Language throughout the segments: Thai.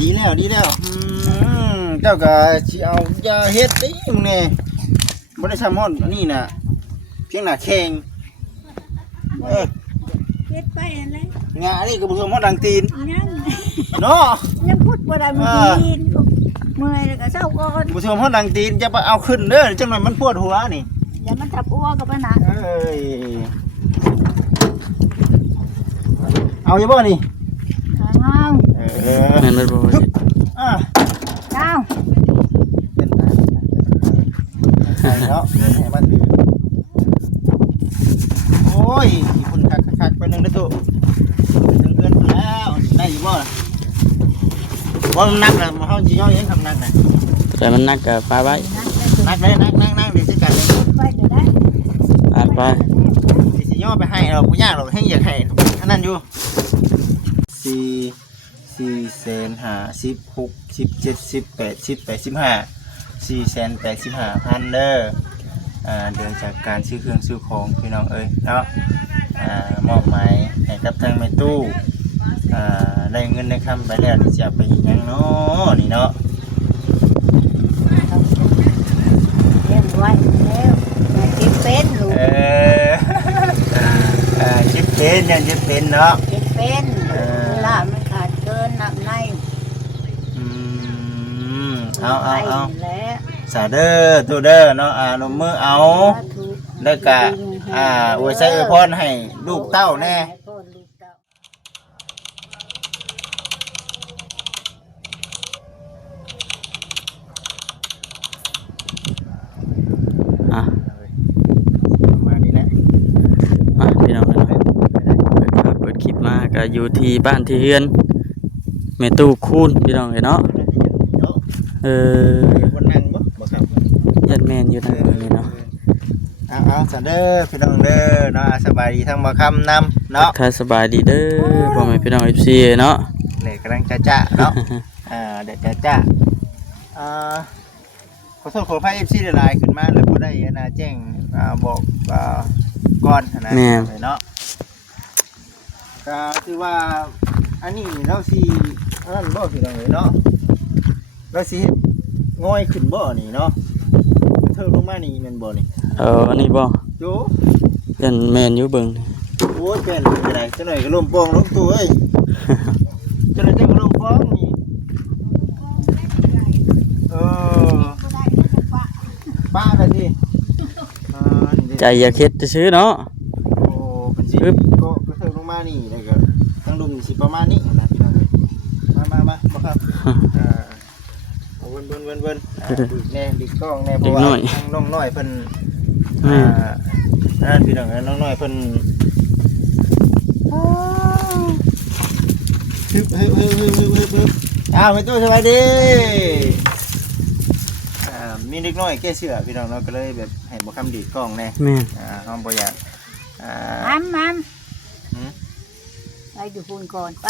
ดีแล้วเจ้าก็สิเอายาเฮ็ดดิมึงแน่บ่ได้ซ้ำฮ้อนอันนี้น่ะเพียงหน้าแข้งเฮ็ดไปอะไรงานี่ก็บ่เพิ่มฮ้อนดังตีนยังเนาะยังพูดบ่ได้มื้อนี้เมื่อยแล้วก็เช้าก่อนบ่เพิ่มฮ้อนดังตีนจะไปเอาขึ้นเด้อจังหน่อยมันปวดหัวนี่อย่ามันทับอ้วกับมันน่ะเอ้ยเอาอยู่บ่นี่เอาแม่นบ่บ่อ่าเอาเป็นเนาะให้มันถือโอ้ยคุณคักๆไปนึงเด้อตุถึงเพื่อนแล้วได้อยู่บ่บ่นักน่ะเฮาสิย่อยังทำนักน่ะแต่มันนักก็ปาไว้นักได้นักเดี๋ยวสิกันเลยไปก็ได้ไปสิย่อไปให้เราบ่ยากหรอกให้อยากให้อันนั้นอยู่4 5 16 17 18 485,000เด้อเดือนจากการซื้อเครื่องซื้อของพี่น้องเอ้ยเนาะมอบหมายให้กับทางแม่ตู้ได้เงินได้คำไปแล้วจะไปอีกยังเนาะนี่เนาะเรียบร้อยแล้วคิดเป็นลูกคิดเป็นยังคิดเป็นเนาะคิดเป็นล่ามันขาดเกินน้ำในเอาสาเด้อตัวเด้อเนาะลงมือเอาได้กะอวยใส่อวยพรให้ลูกเต้าแน่มานี่แหละพี่น้องเปิดคลิปมาก็อยู่ที่บ้านที่เฮือนแม่ตู้คูนพี่น้องเนาะวันนั่งบ่ครับยัดแมนอยู่ทางนี้เนาะเอาสันเด้อพี่น้องเด้อเนาะสบายดีทั้งบ่คำนำเนาะค่ะสบายดีเด้อพ่อแม่พี่น้อง FC เนาะเลยกำลังจ้าเนาะเด็ดจ้าขอโทษขออภัย FC หลายๆขึ้นมาแล้วบ่ได้แจ้งบอกก่อนนะเนาะก็คือว่าอันนี้เราสิอันบ่พี่น้องเนาะเราสิง่อยขึ้นบ่นี่เนาะเทิงลงมานี่แม่นบ่นี่อันนี้บ่โยยันแม่นอยู่เบิ่งโอ้ยเป็นจังได๋จังหน่อยก็ล้มป้องล้มตัวเอ้ยจังได๋จังก็ล้มป้องนี่ป้าได้สิใจอย่าคิดซื้อเนาะโอ้เป็นสิก็เทิงลงมานี่แล้วก็ทั้งลุมสิประมาณนี้นะพี่น้องเอ้ยมาบ่ครับเวินแน่ดิกล้องแน่เพราะว่าน้องน้อยเพิ่นนั่นพี่น้องน้องน้อยเพิ่นฮึบไม่ตู้สบายดีมีเด็กน้อยแก้เสือพี่น้องเราก็เลยแบบให้บ่คำดีดกล้องแน่ห้องบ่อยากไปอยู่พูนก่อนไป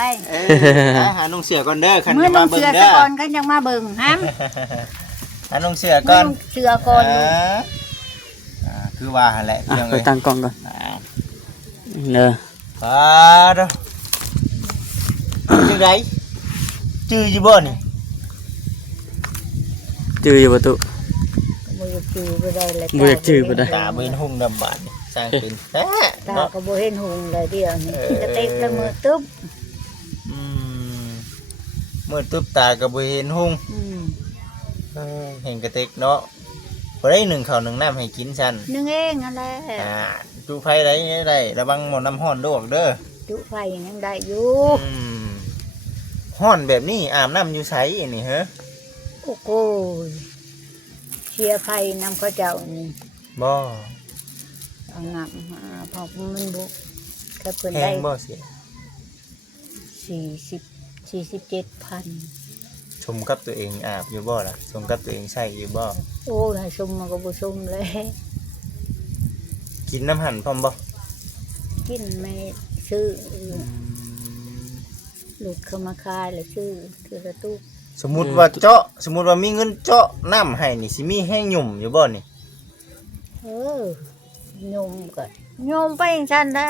หาน้องเสือก่อนเด้อคันจะมาเบิ่งเด้อก่อนคันยังมาเบิ่งหาน้องเสือก่อนเสือก่อนคือว่าแหละพี่น้องไปตั้งกล้องก่อนเด้อเด้อจังได๋จื้ออยู่บ่นี่จื้ออยู่บ่ตุบ่อยากจื้อบ่ได้เลยบ่อยากจื้อบ่ได้ตาบ่เห็นหุ่งดำบาดนี่สร้างเป็นตาก็บ่เห็นหุ่งเลยเดียวนี่กระเตกละมือตึ๊บมือตึ๊บตาก็บ่เห็นหุ่งเห็นกระเตกเนาะบ่ได้1ข้าว1น้ำให้กินซั่น1เองนั่นแหละจุไฟได้ระวังหม้อน้ำร้อนด้วยเด้อจุไฟยังได้อยู่ร้อนแบบนี้อาบน้ำอยู่ไสนี่เหรอโอ้โหเชียร์ไฟน้ำข้าวเจ้านี่บ่เอาน้ำพอมันบุกถ้าเพิ่นได้แพงบ่เสีย47,000ชมกับตัวเองอาบอยู่บ่ล่ะชมกับตัวเองใช้อยู่บ่โอ้ยชมมันก็บ่ชมเลยกินน้ำหั่นพร้อมบ่กินไม่ซื้อหลุดเข้ามาคายเลยซื้อคือละตู้สมมุติว่ามีเงินเจาะน้ำให้นี่สิมีให้หยุ่มอยู่บ่นี่โยมก็โยมไปฉันนะ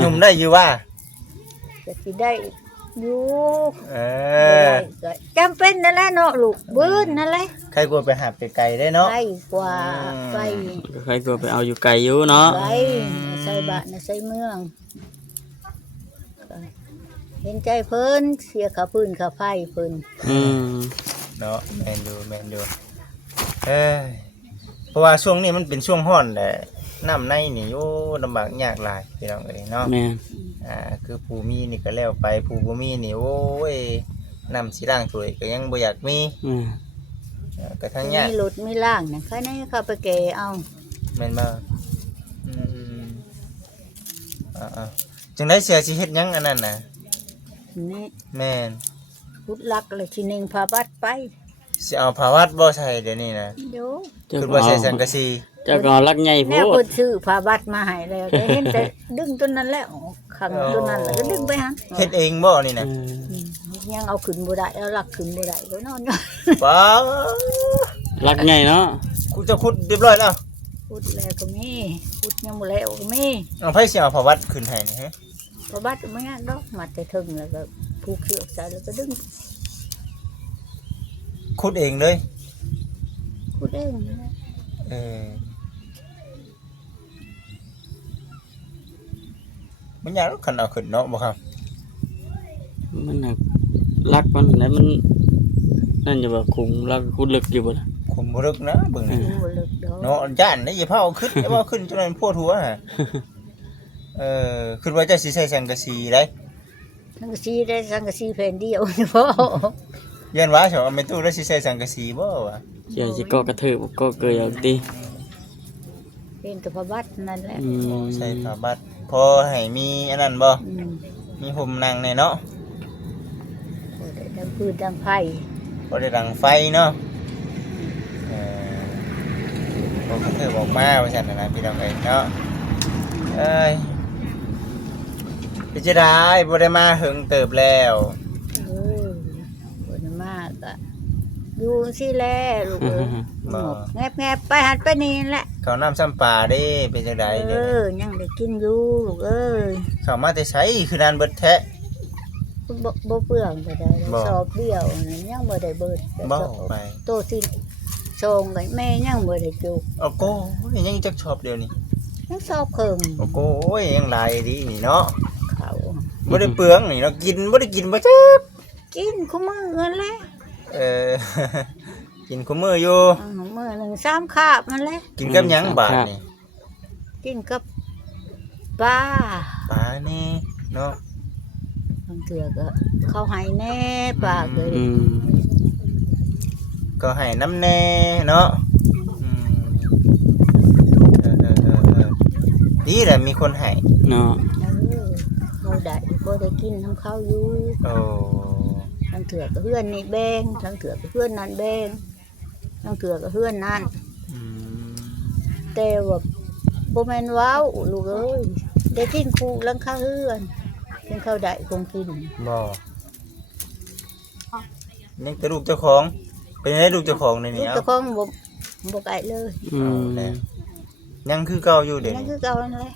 หยุ่มได้อยู่ว่าจะสิได้ อยู่ เอ บ่ อ ได้ก็จำเป็นนั่นแหละเนาะลูกเบิ้นนั่นแหละ ใครกลัวไปหาไปไกลได้เนาะ ไปกว่าไป ใครก็ไปเอาอยู่ไกลอยู่เนาะ ไปใส่บ้านใส่เมืองก็เห็นใจเพิ่นเสียค่าพื้นค่าไฟเพิ่น อืม เนาะแม่นดูเอ้ยเพราะว่าช่วงนี้มันเป็นช่วงร้อนแหละน้ำในนี่โอ้ลำบากยากหลายพี่น้องเอ้ยเนาะ แม่น คือผู้มีนี่ก็แล้วไปผู้บ่มีนี่โอ้ยน้ำสิล้างถ้วยก็ยังบ่อยากมี อืม ก็ทั้งยาก มีรถมีล่างนะค่านี้เขาไปแก่เอา แม่นบ่อืมจังได้เสียสิเฮ็ดหยังอันนั้นน่ะ นี่ แม่น พุดลักเลยทีหนึงพาบัดไป สิเอาผ้าวัดบ่ใส่เดี๋ยวนี้นะ เดี๋ยว คือว่าใส่สังกะสี เจ้าก็รักใหญ่โพ แม่ ด เพิ่นซื้อพาบัดมาให้แล้วก็เห็นแต่ดึงตัวนั้นแล้วขังตัวนั้นแล้วก็ดึงไปหัน เฮ็ดเองบ่นี่ เอ นะ อ ยังเอาขึ้นบ่ได้เอาลักขึ้นบ่ได้ก็นอนอยู่ ป้า รักใหญ่เนาะ กูจะขุดเรียบร้อยแล้ว พุดแล้วก็มีพุดยังบ่แล้วก็มี เอาไผสิเอาผ้าวัดขึ้นให้นี่ฮะ พาบัดบ่ยากดอกมาแต่ถึงแล้วก็ผูกเชือกใส่แล้วก็ดึง ขุดเองเลย พุดเองนะ เออมันยากคันเอาขึ้นเนาะบ่ครับ มันน่ะรักมันแล้วมันนั่นอยู่บ่คุมรักคุดลึกอยู่บ่ล่ะ คุมบ่ลึกนะเบิ่งนี่ บ่เลิกดอก เนาะย่านนี่อย่าพาเอาขึ้นอย่าพาเอาขึ้นจนนั้นปวดหัวฮะคิดว่าจะสิใส่สังกะสีได้ สังกะสีได้สังกะสีแผ่นเดียวนี่พ่อ ยันว่าเฉาเอาไปตู้แล้วสิใส่สังกะสีบ่วะ เดี๋ยวสิก็กระเทิบก็เกยเอาติ เป็นกับพาบัดนั่นแหละ อืม ใส่ผ้าบัดพอให้มีอันนั้นบ่ อืม มีห่มนั่งแน่เนาะ บ่ได้ดังพื้นดังไฟ บ่ได้ดังไฟเนาะพอเธอบอกมาว่าซั่นน่ะนะพี่น้องเอ้ยเนาะเอ้ยไปจะได้บ่ได้มาหึงเติบแล้ว เออบ่ได้มากอ่ะอยู่สิแลลูกเอ้ยหมกแงบๆไปหัดไปนี่แหละ ข้าวน้ำซ้ำปลาเด้เป็นจังได เอ เด้ อยังได้กินอยู่ลูกเอ้ย เข้ามาแต่ไสคือนานเบิดแท้ บ่เปลืองก็ได้ บ่ สอบเดียวนั่นยังบ่ได้เบิด บ่ไป โตสิส่งกับแม่ยังบ่ได้จุก โอ้โกยังจักชอบเดียวนี้ ยังสอบเคิง โอ้โกยังหลายดีนี่เนาะ เขา บ่ได้เปลืองนี่เนาะกินบ่ได้กินบ่จัก กินคู่มือนั่นแหละ เออ กินคุมื้ออยู่ มื้อหนึง3คาบนั่นแหละ กินกับหยังบาดนี่ กินกับปลา ปลานี่เนาะ บางเทื่อก็เขาให้แน่ปลาเลย อืม ก็ให้น้ำแน่เนาะอืมดีแหละมีคนให้ เนาะ เขาได้ก็ได้กินน้ำเขาอยู่ โอ้ ทั้งเถื่อก็เพื่อนนี่แบงทั้งเถื่อก็เพื่อนนั่นแบงทั้งเถื่อก็เพื่อนนั่น อืม แต่ว่าบ่แม่นว้าวลูกเอ้ยได้กินคูหลังคาเฮือนกินข้าวได้คงกิน บ่นี่แต่ลูกเจ้าของ เป็นไงลูกเจ้าของใน ลู นี้ ก เอา เจ้าของบ่ไกลเลย อืม แล้วยังคือเก่าอยู่เด็ก นั่นคือเก่านั่นแหละ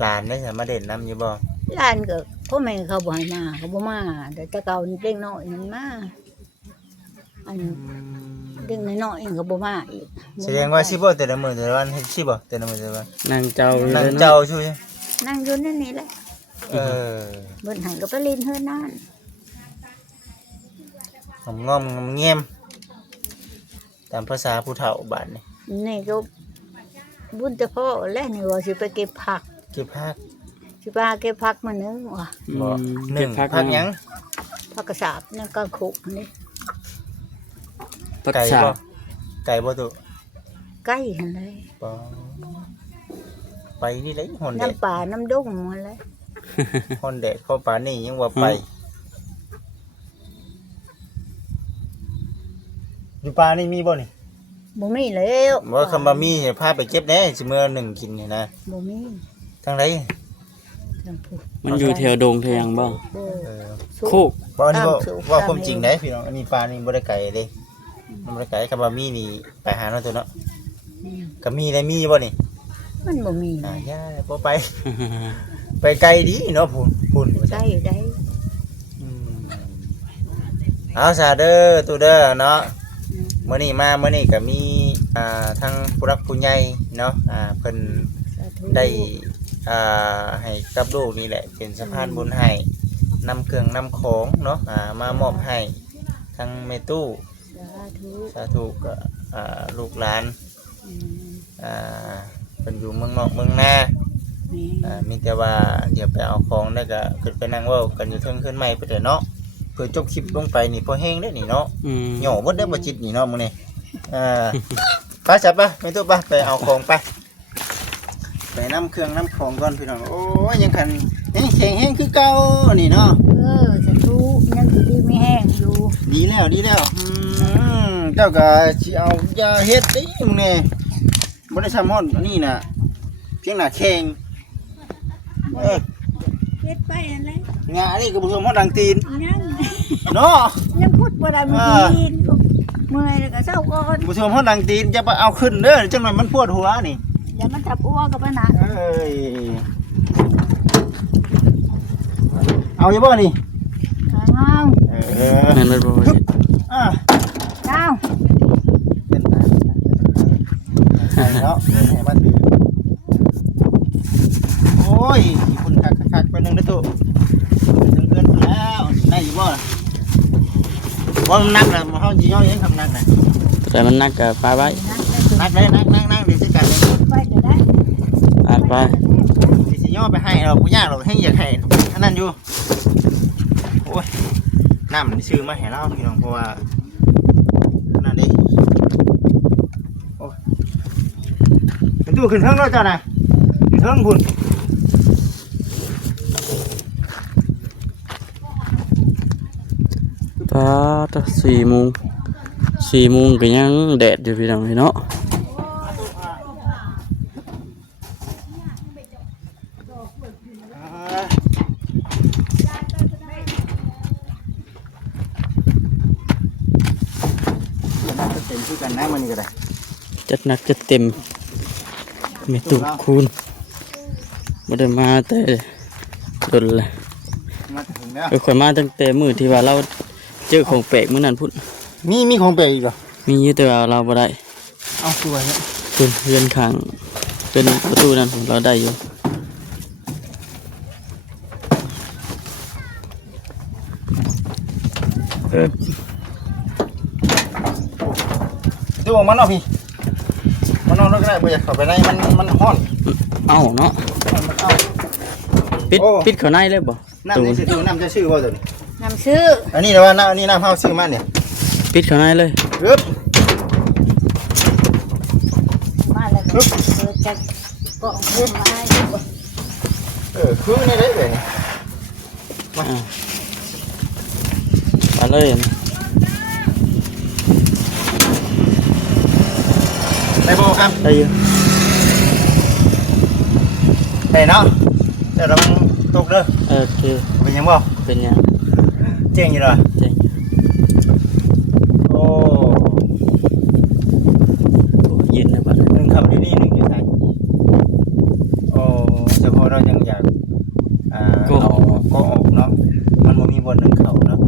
หลานได้สามารถเด่นน้ำอยู่บ่ หลานก็พ่อแม่เขาบ่ให้มาเขาบ่มาแต่แต่เก่านี่เด็กน้อยนั่นมาอันเด็กน้อยๆเองก็บ่มาอีก แสดงว่าสิบ่แต่ละมื้อแต่ละวันเฮ็ดสิบ่แต่ละมื้อแต่ละวัน นางเจ้าอยู่ นั่ง เลย เจ้า เนาะ ช่วย นั่งอยู่นั่นนี่แหละ เออ เบิ่นหันก็ไปเล่นเฮือนนั่น งอมเงียมตามภาษาผู้เฒ่าบ้านนี่ นี่ก็บุญแต่พ่อแล้วนี่ว่าสิไปเก็บผัก เก็บผัก สิไปหาเก็บผักมานึงว่ะ บ่ อืม หนึ่ง เก็บ ผักหยัง ผักกระสาบนั่นก็ขุกนี่ ผัก ไก่ สา บ่ บ ไก่บ่ตุ ไก่หั่นเลย บ่ไปนี่เลยฮอนแดด น้ำป่าน้ำดงหมันเลย ฮอนแดดเข้าป่านนี่ยังว่าไปอยู่ป่านี่มีบ่นี่ บ่มีแล้ว บ่คำว่ามีให้พาไปเก็บแหน่สิมื้อหนึ่งกินนี่นะ บ่มี ทางใด ทางผู้ มันอยู่แถวดงแถวหยังบ่ บ่ เออ สุ โคก บ่อันนี้บ่ ตามสู่ ว่า ตาม ความจริง เอง ได้พี่น้องอันนี้ป่านี่บ่ได้ไกลเด้มันบ่ได้ไกลคำว่ามีนี่ไปหาเนาะตัวเนาะ อืม ก็มีได้มีบ่นี่ มันบ่มี ย่าบ่ไป ไปไกลดีเนาะพุ่นว่าซั่น ได้ เอาซาเด้อตูเด้อเนาะมื้อนี้ก็มีทั้งผู้รักผู้ใหญ่เนาะเพิ่นได้ให้กับลูกนี่แหละเป็นสะพานบุญให้นำเครื่องนำของเนาะมามอบให้ทั้งแม่ตู้สาธุก็ลูกหลานเพิ่นอยู่เมืองนอกเมืองนามีแต่ว่าเดี๋ยวไปเอาของได้ก็ขึ้นไปนั่งเว้ากันอยู่เทิงขึ้นใหม่ไปเด้อเนาะเพื่อจบคลิปลงไปนี่พอแห้งได้นี่เนาะหย่อเบิดได้บ่จิตนี่เนาะมื้อนี้ไปจับไปแม่ตู้ไปเอาของไปนำเครื่องนำของก่อนพี่น้องโอ้ยยังคันยังแข็งแห้งคือเก่านี่เนาะสาธุยังอยู่ดีไม่แห้งอยู่ ดีแล้วเจ้าก็สิเอาอย่าเฮ็ดดิมึงนี่บ่ได้ทำฮอดอันนี้น่ะเพียงหน้าแข็งเฮ็ดไปอันไร งานี่ก็บ่ทำฮอดดังตีน ยัง เนาะ ยังพูดบ่ได้บ่ดีเมื่อยแล้วก็เศร้าก่อน บ่ทำฮอดดังตีนจะไปเอาขึ้นเด้อจังหน่อยมันปวดหัวนี่ อย่ามันทับอ้วกับมันนะ เอาอยู่บ่นี่ เอา นั่นมันบ่ เอา เป็นเนาะให้มันถือโอ้ยคุณคักไปนึงนะตู้ถึงเพื่อนแล้วได้อยู่บ่บ่นักน่ะเฮาสิย่อยังทำนักน่ะ แต่มันนักก็ปาไว้ นักได้นักเดี๋ยวสิกันเลย ไปเดี๋ยวได้ ไป สิย่อไปให้เราบ่ยากหรอกให้อยากให้อันนั้นอยู่โอ้ยน้ำมันซื้อมาให้เราพี่น้องเพราะว่านั่นดิโอ้ยมันตู้ขึ้นเทิงแล้วจ้ะนะขึ้นเทิงพุ่น ปาตะ4 โมงก็ยังแดดอยู่พี่น้องเนาะ เต็มคือกันนะมันนี่ก็ได้ จัดหนักจัดเต็มแม่ตู้คูณบ่ได้มาแต่ดนเลย มาถึงแล้ว ค่อยมาตั้งแต่มื้อที่ว่าเราเจอของแปลกมื้อนั้นพุ่น มีของแปลกอีกเหรอ มีอยู่แต่ว่าเราบ่ได้ เอาสวยเนี่ย เพื่อนข้างเป็นประตูนั้นเราได้อยู่ ดูมันเอาพี่มันเอาก็ได้บ่อยากเข้าไปในมันร้อน เอ้าเนาะ มันเอา ปิดเข้าในเลยบ่ น้ำนี่สิดูน้ำจะชื่อว่าตัวนี้ นำซื้อ อันนี้นะว่าน้ำอันนี้น้ำเฮาซื้อมาเนี่ย ปิดเข้าในเลย ปึ๊บ มาแล้วก็เปิดจากกล่องขึ้นมาให้ดู คือในได้เลย มาเลย ได้บ่ครับ ได้อยู่ ได้เนาะแต่เราตกเด้อ โอเค เป็นยังบ่ เป็นยัง เจ๋งอยู่เหรอ เจ๋ง โอ้ เย็นนะบัด หนึ่งคำนี่หนึ่งอยู่ไทยโอ้เฉพาะเรายังอยากก็ออกเนาะมันบ่มีบนหนึ่งเขาเนาะ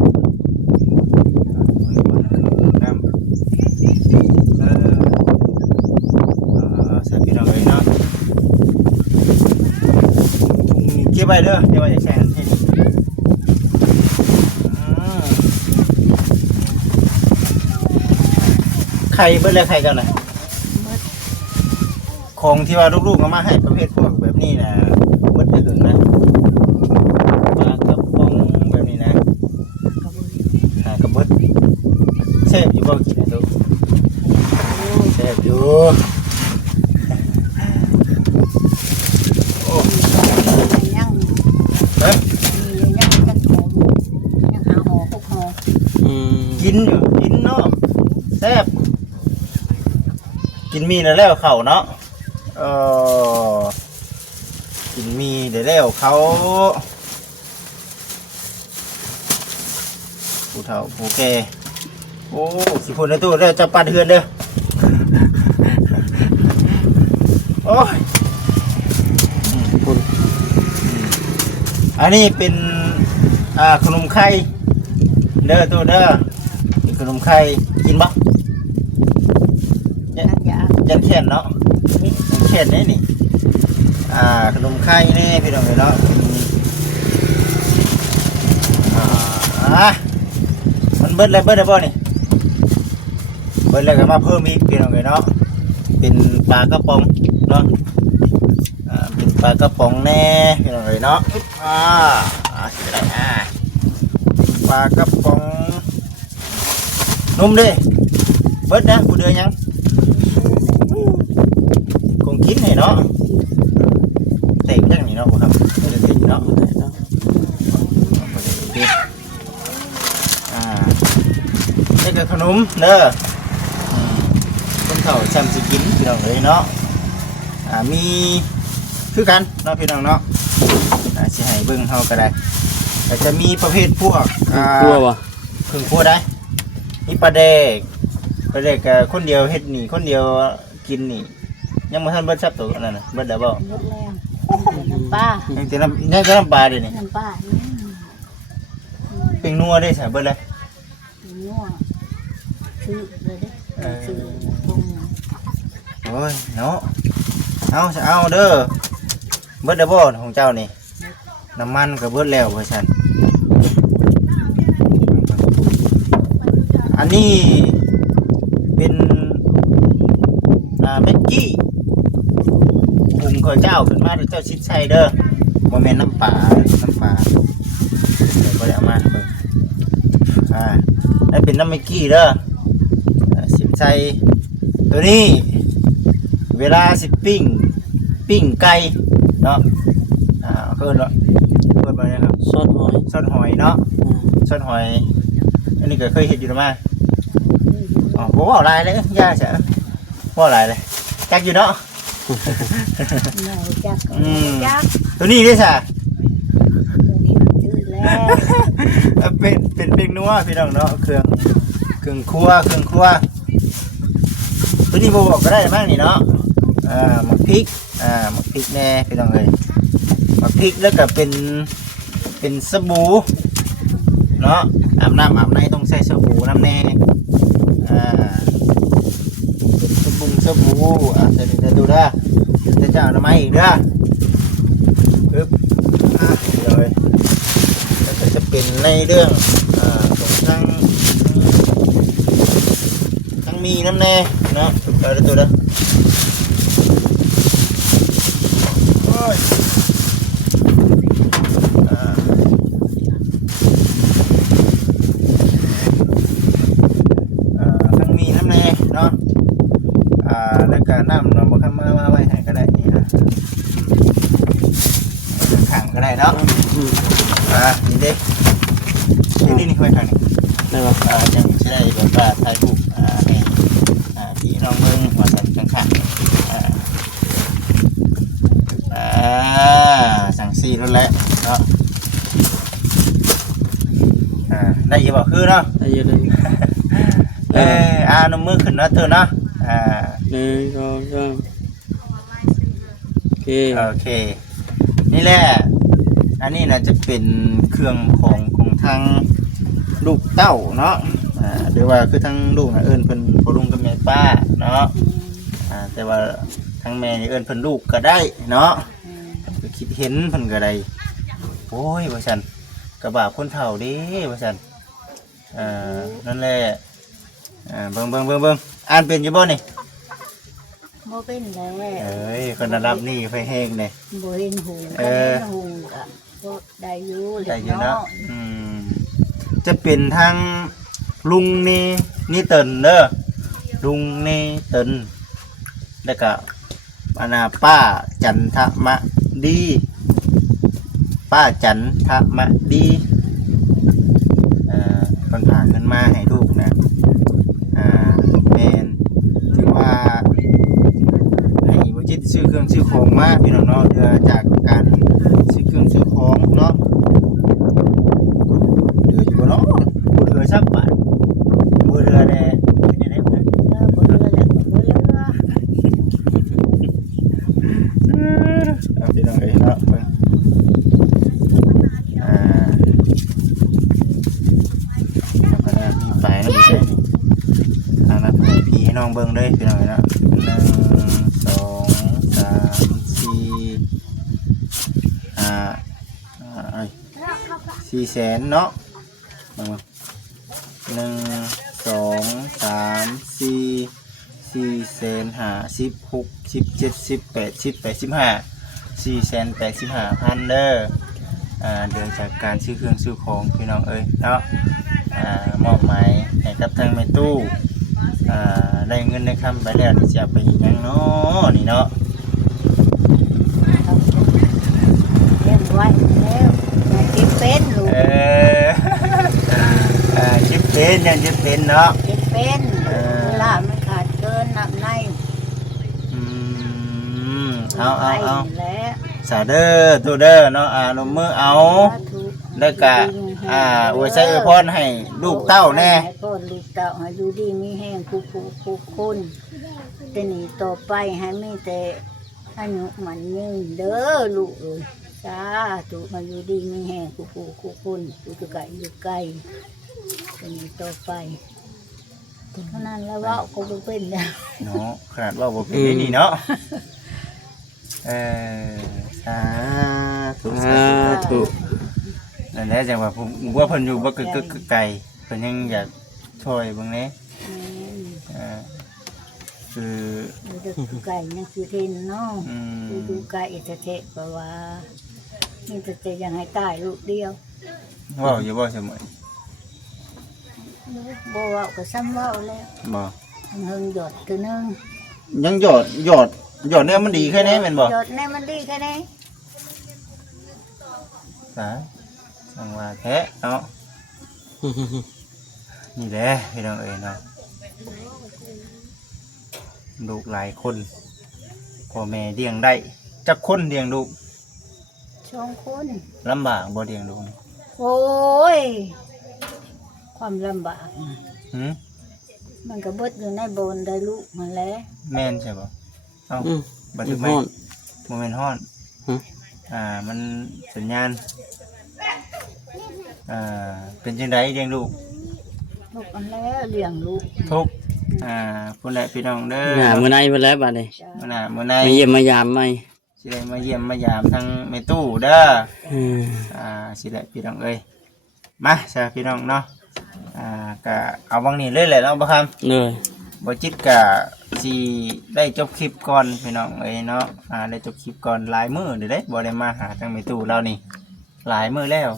มีบนหนึ่งเขาน้ำใส่พี่น้องเลยเนาะเก็บไว้เด้อเดี๋ยวว่าจะแชร์ให้ดีไข่เบิดเลยไข่กันนะของที่ว่าลูกๆเอามาให้ประเภทพวกแบบนี้นะเบิดได้ถึงนะปลากระป๋องแบบนี้นะกระเบิดเซฟอยู่บ่กินนะลูกเซฟอยู่โอ้ ยัง เฮ้ย ยังจะโถมยังหาห่อพวกห่อ กินอยู่กินเนาะแซ่บกินมีแล้วเขาเนาะกินมีเดี๋ยวแล้วเขาผู้เฒ่าผู้แก่โอ้สิพูดในตู้เด้อจะปัดเฮือนเด้อโอ้ย อันนี้เป็นขนมไข่เด้อตัวเด้อเป็นขนมไข่กินบ่ อยาก ยันแขนเนาะยันแขนนี่ขนมไข่นี่พี่น้องเนาะมันเบิดเลยบ่นี่เบิดเลยก็มาเพิ่มอีกพี่น้องเนาะเป็นปลากระป๋องเนาะเป็นปลากระป๋องแน่พี่น้องเนาะสิได้ปลากระป๋องนุ่มดิเบิดนะผู้เดือยังคงกินให้เนาะเต็มจังนี่เนาะครับเต็มเนาะนี่ก็ขนมเด้อคนเฒ่าจำสิกินพี่น้องเลยเนาะมีคือกันเนาะพี่น้องเนาะสิให้เบิ่งเฮาก็ได้แต่จะมีประเภทพวกครัวบ่ เครื่องครัวได้มีปลาแดกกับคนเดียวเฮ็ดนี่คนเดียวกินนี่ยังบ่ทันเบิดซับตัวนั่นน่ะเบิดได้บ่ หมดแล้วน้ำปลา ยังแต่น้ำปลาเด้นี่ น้ำปลา เป็นนัวได้ซะเบิดเลย นัวซื้อเลยเด้ซื้อปรุง โอ้ยเนาะเอาเด้อเบิดได้บ่ของเจ้านี่น้ำมันก็เบิดแล้วว่าซั่นอันนี้เป็นเม็ดกี้ปรุงข้าวเจ้าขึ้นมาเจ้าชิดใส่เด้อบ่แม่นน้ำปลาเดี๋ยวบ่ได้เอามาเบิ่งนั่นเป็นน้ำเม็ดกี้เด้อสิใส่ตัวนี้เวลาสิปิ้งไก่เนาะเพิ่นบ่เนี่ยครับ ซอสหอย ซอสหอยเนาะซอสหอยอันนี้ก็เคยเห็นอยู่แล้วมาบ่ว่าหลายเลยย่าซะบ่หลายเลยจักอยู่เนาะ จักจัก ตัวนี้ด้วยซะ ตัวนี้ชื่อแล้ว เป็นนัวพี่น้องเนาะเครื่องครัวตัวนี้บ่บอกก็ได้มั้งนี่เนาะหมักพริกแน่พี่น้องเอ้ยหมักพริกแล้วก็เป็นสบู่เนาะอาบน้ำอาบในต้องใส่สบู่น้ำแน่เป็นสบู่ใส่ในตัวเด้อจะเจ้าน้ำไม้อีกเด้อปึ๊บเลยแล้วก็จะเป็นในเรื่องของทั้งมีน้ำแน่เนาะตัวเด้อโอ้ยทั้งมีน้ำแน่เนาะแล้วก็น้ำเราบอกข้ามาไว้ให้ก็ได้นี่ฮะขังก็ได้เนาะนี่เด้นี่ไว้ขังนี่ ได้บ่ ยังใช้ได้แบบว่าถ่ายรูปให้พี่น้องเมืองหัวสันขังสั่งซีรถแล้วเนาะได้ยังบอกคือเนาะ ได้เยอะเลย น้ำมือขึ้นเนาะเธอเนาะ1 2 3โอเค นี่แหละอันนี้นะจะเป็นเครื่องของทางลูกเต้าเนาะหรือว่าคือทางลูกนะเอิญเพิ่นพ่อลุงกับแม่ป้าเนาะแต่ว่าทางแม่นี่เอิญเพิ่นลูกก็ได้เนาะก็คิดเห็นเพิ่นก็ได้โอ้ยว่าซั่นกระบะคนเฒ่าเด้ว่าซั่นนั่นแหละเบิ่งอ่านเป็นอยู่บ่นี่ บ่เป็นแล้ว เอ้ยคนระดับนี้ไฟแห้งเลย บ่เห็นหูก็เห็นหูก็ได้อยู่ ได้อยู่เนาะจะเป็นทางลุงนี่เตินเด้อลุงนี่เตินแล้วก็ป้าจันทมะดีป้าจันทมะดีคนผ่านเงินมาให้ลูกนะแมนถือว่าให้บริษัทซื้อเครื่องซื้อของมาพี่น้องเนาะเดือจากการซื้อเครื่องซื้อของเนาะเดืออยู่บ่เนาะบ่เดือสักบาทบ่เดือแน่นี่ได้บ่ บ่เลือแล้วบ่เลือ พี่น้องเอ้ยเนาะ ไปนะพี่เช่ทางนั้นให้พี่ให้น้องเบิ่งเลยพี่น้องเนาะ1 2 3 4 4แสนเนาะ1 2 3 4 แสน50 60 70 80 85 485,000เด้อเดือนจากการซื้อเครื่องซื้อของพี่น้องเอ้ยเนาะมอบหมายให้กับทางแม่ตู้ได้เงินได้คำไปแล้วจะไปอีกยังเนาะนี่เนาะ เลี้ยงไว้แล้วอย่าเก็บเป็นลูก ชิปเป็นยังชิปเป็นเนาะ เก็บเป็นเวลามันขาดเกินน้ำใน เอา แล้ว สาเด้อตัวเด้อเนาะลงมือเอาแล้วก็อวยใส่อวยพรให้ลูกเต้าแน่ ให้พ่อลูกเต้าให้ดูดีมีแห้งคู่คนแต่นี่ต่อไปให้มีแต่อายุมันยืนเด้อลูกเอ้ยสาธุให้อยู่ดีมีแห้งคู่คนอยู่ไกลอยู่ไกลแต่นี่ต่อไปเท่านั้นแล้วว่าก็บ่เป็นแล้ว เนาะขนาดว่าบ่เป็นได้นี่เนาะสาธุสาธุ นั่นแหละจังว่าผมว่าเพิ่นอยู่บ่กึกไกลเพิ่นยังอยากช่วยเบิ่งแหน่คือ ดูไก่ยังคือเทนเนาะดูไก่เทะเพราะว่านี่จะยังให้ตายลูกเดียว เว้าอยู่บ่เสมอ บ่เว้าก็ซ้ำเว้าแล้ว บ่ เฮิงหยดตัวนึง ยังหยอดเนี่ยมันดีแค่นี้แม่นบ่ หยดแน่มันดีแค่ไหน สาสังว่าแท้เนาะนี่แหละพี่น้องเอ้ยเนาะลูกหลายคนพ่อแม่เลี้ยงได้จักคนเลี้ยงลูก 2 คน ลำบากบ่เลี้ยงลูกนี่ โอ้ยความลำบาก หึ มันก็เบิดอยู่ในโบนได้ลูกมันแหละ แม่นใช่บ่เอ้าบัด อี นี้ ก แม่ ห้อน บ่แม่นฮ้อน ฮะ มันสัญญาณเป็นจังไดเลี้ยงลูก ลูกมันแล้วเลี้ยงลูก ทุกพุ่นแหละพี่น้องเด้อ หน้ามื้อในเพิ่นแล้วบัดนี้ มื้อใน มาเยี่ยมมายามใหม่ สิได้มาเยี่ยมมายามทางแม่ตู้เด้อสิแหละพี่น้องเอ้ยมาซะพี่น้องเนาะก็เอาบางนี้เลยแหละเนาะบ่ครับ เลย บ่จิตก็สิได้จบคลิปก่อนพี่น้องเอ้ยเนาะได้จบคลิปก่อนหลายมื้อเด้บ่ได้มาหาทางแม่ตู้เรานี่หลายมื้อแล้ว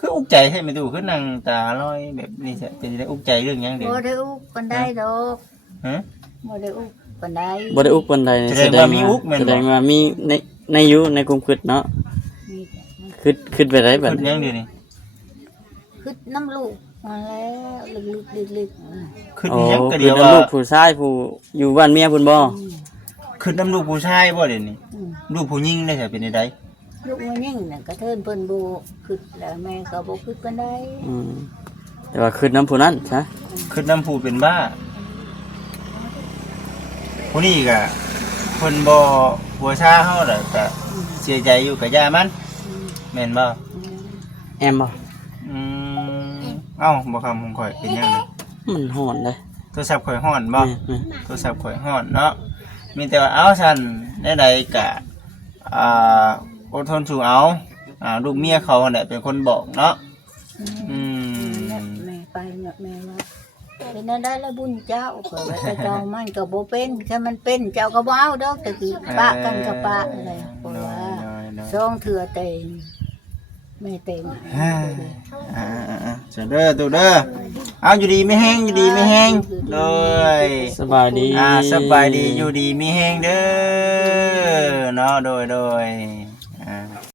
คืออุกใจให้แม่ตู้คือนั่งตาลอยแบบนี้ซะเป็นได้อุกใจเรื่องหยังเด้ บ่ได้อุกปานใดดอก ฮะ บ่ได้อุกปานใด บ่ได้อุกปานใด แสดงว่ามีอุกแม่นบ่ แสดงว่ามีในอยู่ในกลุ่มคิดเนาะ นี่จ้ะ คิดไปได้บัด ขึ้นยังเดี๋ยวนี้ คือน้ำลูกมาแล้วลึกๆ ขึ้น โอ้ ยังก็ คื เดี อ ยว น้ำ ว่า ลูกผู้ชายผู้อยู่บ้านเมียพุ่นบ่ ขึ้นน้ำลูกผู้ชายบ่เดี๋ยวนี้ อืม ลูกผู้หญิงได้แต่เป็นได ลูกมันยิ่งน่ะกระเทินเพิ่นบ่คือแล้วแม่ก็บ่คือปานใด อืมแต่ว่าคิดน้ำผู้นั้นซะ ขึ้นน้ำผู้เป็นบ้าผู้นี้ก็เพิ่นบ่หัวชาเฮาแหละก็เสียใจอยู่กับย่ามันแม่นบ่ แอมบ่ อืมเอ้าบ่คำของข่อยเป็นหยังไง มันฮ้อนเลย โทรศัพท์ข่อยฮ้อนบ่ แม่ โทรศัพท์ข่อยฮ้อนเนาะมีแต่ว่าเอาซั่นใดๆก็อดทนสู้เอาลูกเมียเขาแหละเป็นคนบอกเนาะอืม แม่ไปเนาะแม่ว่าเป็นอันได้ละบุญเจ้าก็ว่าแต่เจ้ามันก็บ่เป็นถ้ามันเป็นเจ้าก็บ่เอาดอกแต่คือปะกันกับปะอะไรเพราะว่าซองเถื่อเต็งแม่เต็ง เสเด้อตัวเด้อเอาอยู่ดีไม่แห้งอยู่ดีไม่แห้งเลย สบายดี สบายดีอยู่ดีไม่แห้งเด้อเนาะโดย